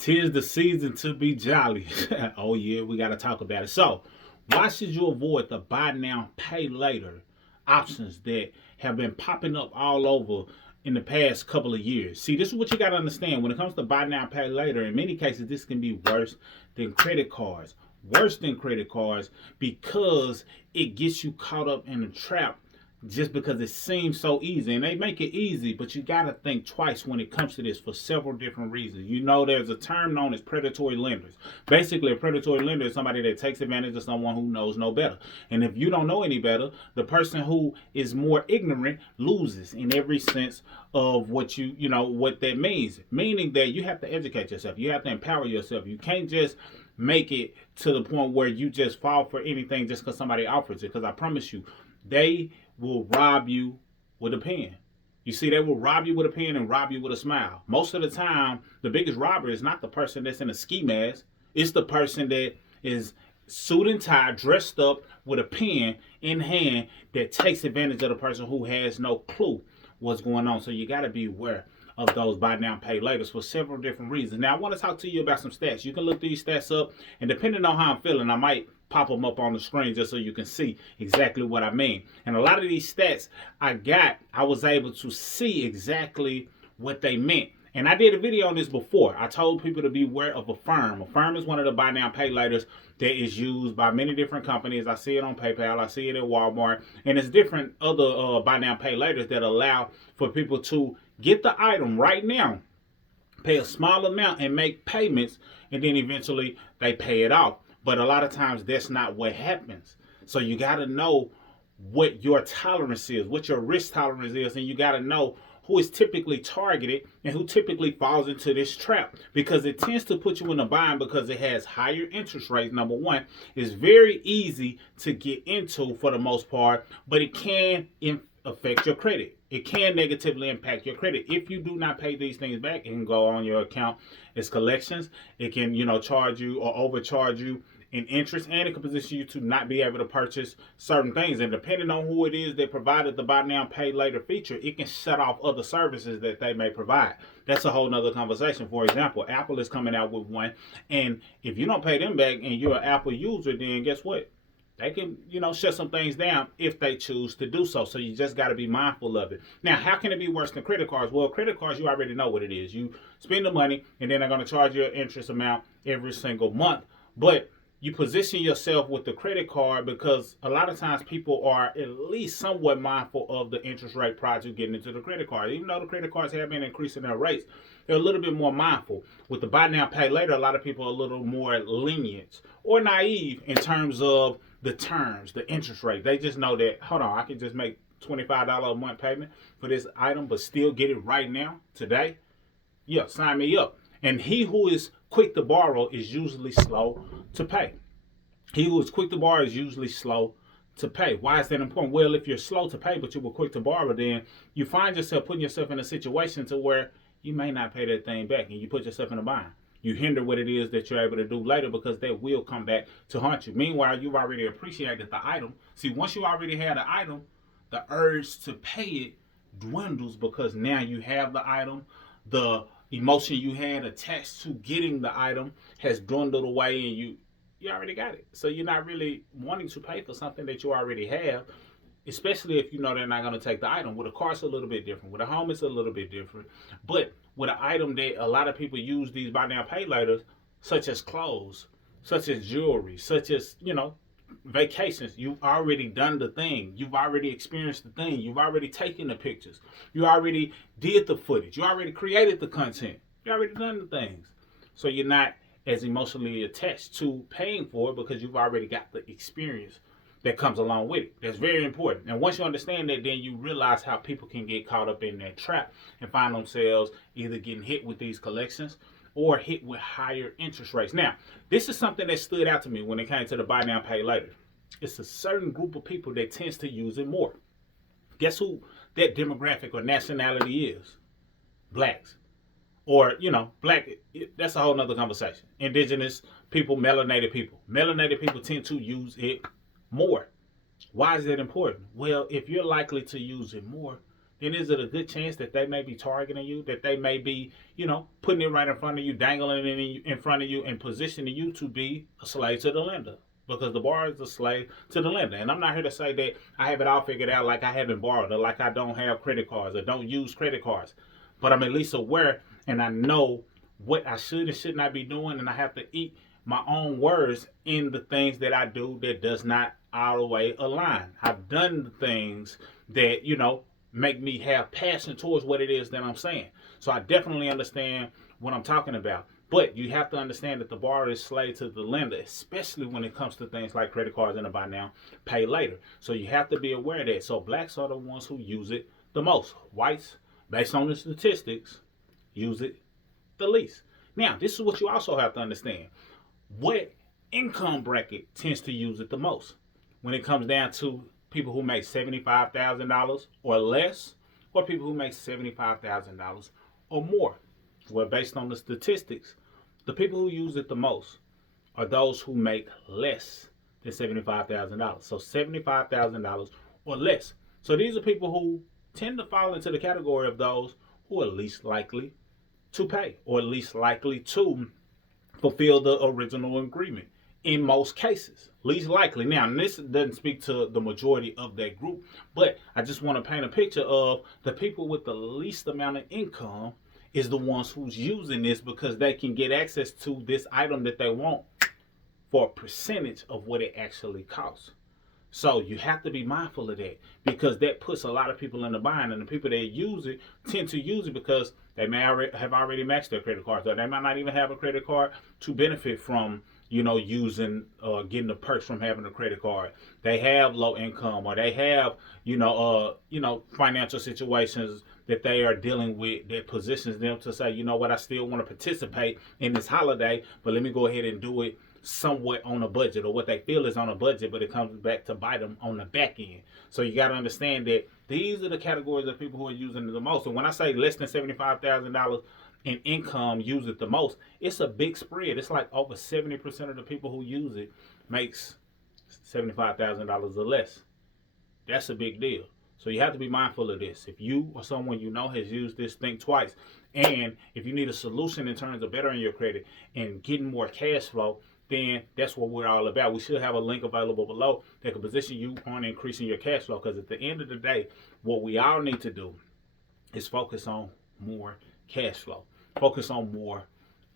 'Tis the season to be jolly. Oh yeah, we gotta talk about it. So, why should you avoid the buy now, pay later options that have been popping up all over in the past couple of years? See, this is what you gotta understand. When it comes to buy now, pay later, in many cases, this can be worse than credit cards. Worse than credit cards because it gets you caught up in a trap just because it seems so easy. And they make it easy, but you got to think twice when it comes to this for several different reasons. You know, there's a term known as predatory lenders. Basically, a predatory lender is somebody that takes advantage of someone who knows no better. And if you don't know any better, the person who is more ignorant loses in every sense of what that means. Meaning that you have to educate yourself. You have to empower yourself. You can't just make it to the point where you just fall for anything just because somebody offers it. Because I promise you, they will rob you with a pen. You see, they will rob you with a pen and rob you with a smile. Most of the time, the biggest robber is not the person that's in a ski mask. It's the person that is suit and tie, dressed up with a pen in hand that takes advantage of the person who has no clue what's going on. So you got to be aware of those buy now, pay laters for several different reasons. Now, I want to talk to you about some stats. You can look these stats up, and depending on how I'm feeling, I might pop them up on the screen just so you can see exactly what I mean. And a lot of these stats I was able to see exactly what they meant. And I did a video on this before. I told people to beware of Affirm. Affirm is one of the buy now, pay laters that is used by many different companies. I see it on PayPal. I see it at Walmart. And it's different other buy now, pay laters that allow for people to get the item right now, pay a small amount and make payments, and then eventually they pay it off. But a lot of times that's not what happens. So you got to know what your tolerance is, what your risk tolerance is, and you got to know who is typically targeted and who typically falls into this trap, because it tends to put you in a bind because it has higher interest rates. Number one, it's very easy to get into for the most part, but it can affect your credit. It can negatively impact your credit. If you do not pay these things back, it can go on your account as collections. It can, charge you or overcharge you in interest, and it can position you to not be able to purchase certain things. And depending on who it is that provided the buy now, pay later feature, it can shut off other services that they may provide. That's a whole nother conversation. For example, Apple is coming out with one, and if you don't pay them back and you're an Apple user, then guess what? They can, shut some things down if they choose to do so. So you just got to be mindful of it. Now, how can it be worse than credit cards? Well, credit cards, you already know what it is. You spend the money, and then they're going to charge you an interest amount every single month. But you position yourself with the credit card because a lot of times people are at least somewhat mindful of the interest rate prior to getting into the credit card. Even though the credit cards have been increasing their rates, they're a little bit more mindful. With the buy now, pay later, a lot of people are a little more lenient or naive in terms of the terms, the interest rate. They just know that, hold on, I can just make $25 a month payment for this item, but still get it right now, today. Yeah, sign me up. And he who is quick to borrow is usually slow to pay. He who is quick to borrow is usually slow to pay. Why is that important? Well, if you're slow to pay, but you were quick to borrow, then you find yourself putting yourself in a situation to where you may not pay that thing back, and you put yourself in a bind. You hinder what it is that you're able to do later because that will come back to haunt you. Meanwhile, you've already appreciated the item. See, once you already had the item, the urge to pay it dwindles because now you have the item. The emotion you had attached to getting the item has dwindled away, and you already got it. So you're not really wanting to pay for something that you already have, especially if you know they're not going to take the item. With a car, it's a little bit different. With a home, it's a little bit different. But with an item that a lot of people use these buy now, pay laters, such as clothes, such as jewelry, such as, vacations, you've already done the thing. You've already experienced the thing. You've already taken the pictures. You already did the footage. You already created the content. You already done the things. So you're not as emotionally attached to paying for it because you've already got the experience that comes along with it. That's very important. And once you understand that, then you realize how people can get caught up in that trap and find themselves either getting hit with these collections or hit with higher interest rates. Now, this is something that stood out to me when it came to the buy now, pay later. It's a certain group of people that tends to use it more. Guess who that demographic or nationality is? Blacks. Or, black, that's a whole nother conversation. Indigenous people, melanated people. Melanated people tend to use it more. Why is that important? Well, if you're likely to use it more, then is it a good chance that they may be targeting you, that they may be, putting it right in front of you, dangling it in front of you, and positioning you to be a slave to the lender? Because the borrower is a slave to the lender. And I'm not here to say that I have it all figured out, like I haven't borrowed, or like I don't have credit cards, or don't use credit cards. But I'm at least aware, and I know what I should and should not be doing, and I have to eat my own words in the things that I do that does not all the way align. I've done the things that, make me have passion towards what it is that I'm saying. So I definitely understand what I'm talking about. But you have to understand that the borrower is slave to the lender, especially when it comes to things like credit cards and a buy now, pay later. So you have to be aware of that. So blacks are the ones who use it the most. Whites, based on the statistics, use it the least. Now, this is what you also have to understand. What income bracket tends to use it the most? When it comes down to people who make $75,000 or less, or people who make $75,000 or more. Well, based on the statistics, the people who use it the most are those who make less than $75,000. So $75,000 or less. So these are people who tend to fall into the category of those who are least likely to pay, or least likely to fulfill the original agreement. In most cases, least likely. Now, this doesn't speak to the majority of that group, but I just want to paint a picture of the people with the least amount of income is the ones who's using this, because they can get access to this item that they want for a percentage of what it actually costs. So you have to be mindful of that, because that puts a lot of people in the bind, and the people that use it tend to use it because they may have already maxed their credit cards, or they might not even have a credit card to benefit from, using, getting the perks from having a credit card. They have low income, or they have, financial situations that they are dealing with that positions them to say, you know what, I still want to participate in this holiday, but let me go ahead and do it somewhat on a budget, or what they feel is on a budget, but it comes back to bite them on the back end. So you got to understand that these are the categories of people who are using it the most. And when I say less than $75,000 in income use it the most, it's a big spread. It's like over 70% of the people who use it makes $75,000 or less. That's a big deal. So you have to be mindful of this. If you or someone you know has used this, think twice. And if you need a solution in terms of bettering your credit and getting more cash flow, then that's what we're all about. We should have a link available below that can position you on increasing your cash flow, because at the end of the day, what we all need to do is focus on more cash flow, focus on more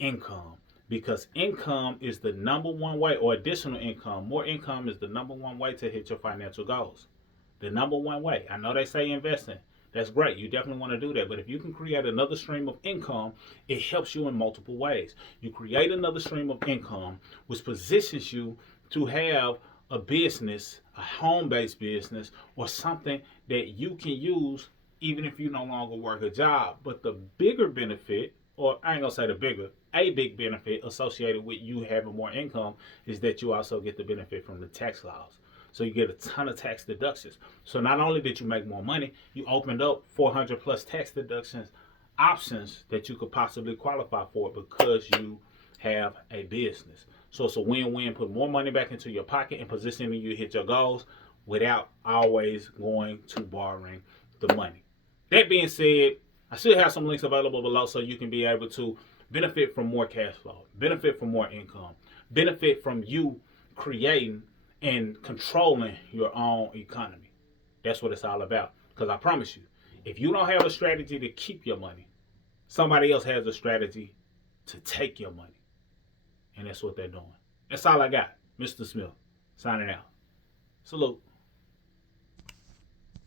income, because income is the number one way, or additional income, more income is the number one way to hit your financial goals. The number one way. I know they say investing. That's great. You definitely want to do that. But if you can create another stream of income, it helps you in multiple ways. You create another stream of income, which positions you to have a business, a home-based business, or something that you can use even if you no longer work a job. But the bigger benefit, or I ain't going to say the bigger, a big benefit associated with you having more income is that you also get the benefit from the tax laws. So you get a ton of tax deductions. So not only did you make more money, you opened up 400 plus tax deductions options that you could possibly qualify for because you have a business. So it's a win-win. Put more money back into your pocket and positioning you to hit your goals without always going to borrowing the money. That being said, I should have some links available below so you can be able to benefit from more cash flow, benefit from more income, benefit from you creating and controlling your own economy. That's what it's all about. Because I promise you, if you don't have a strategy to keep your money, somebody else has a strategy to take your money. And that's what they're doing. That's all I got. Mr. Smith, signing out. Salute.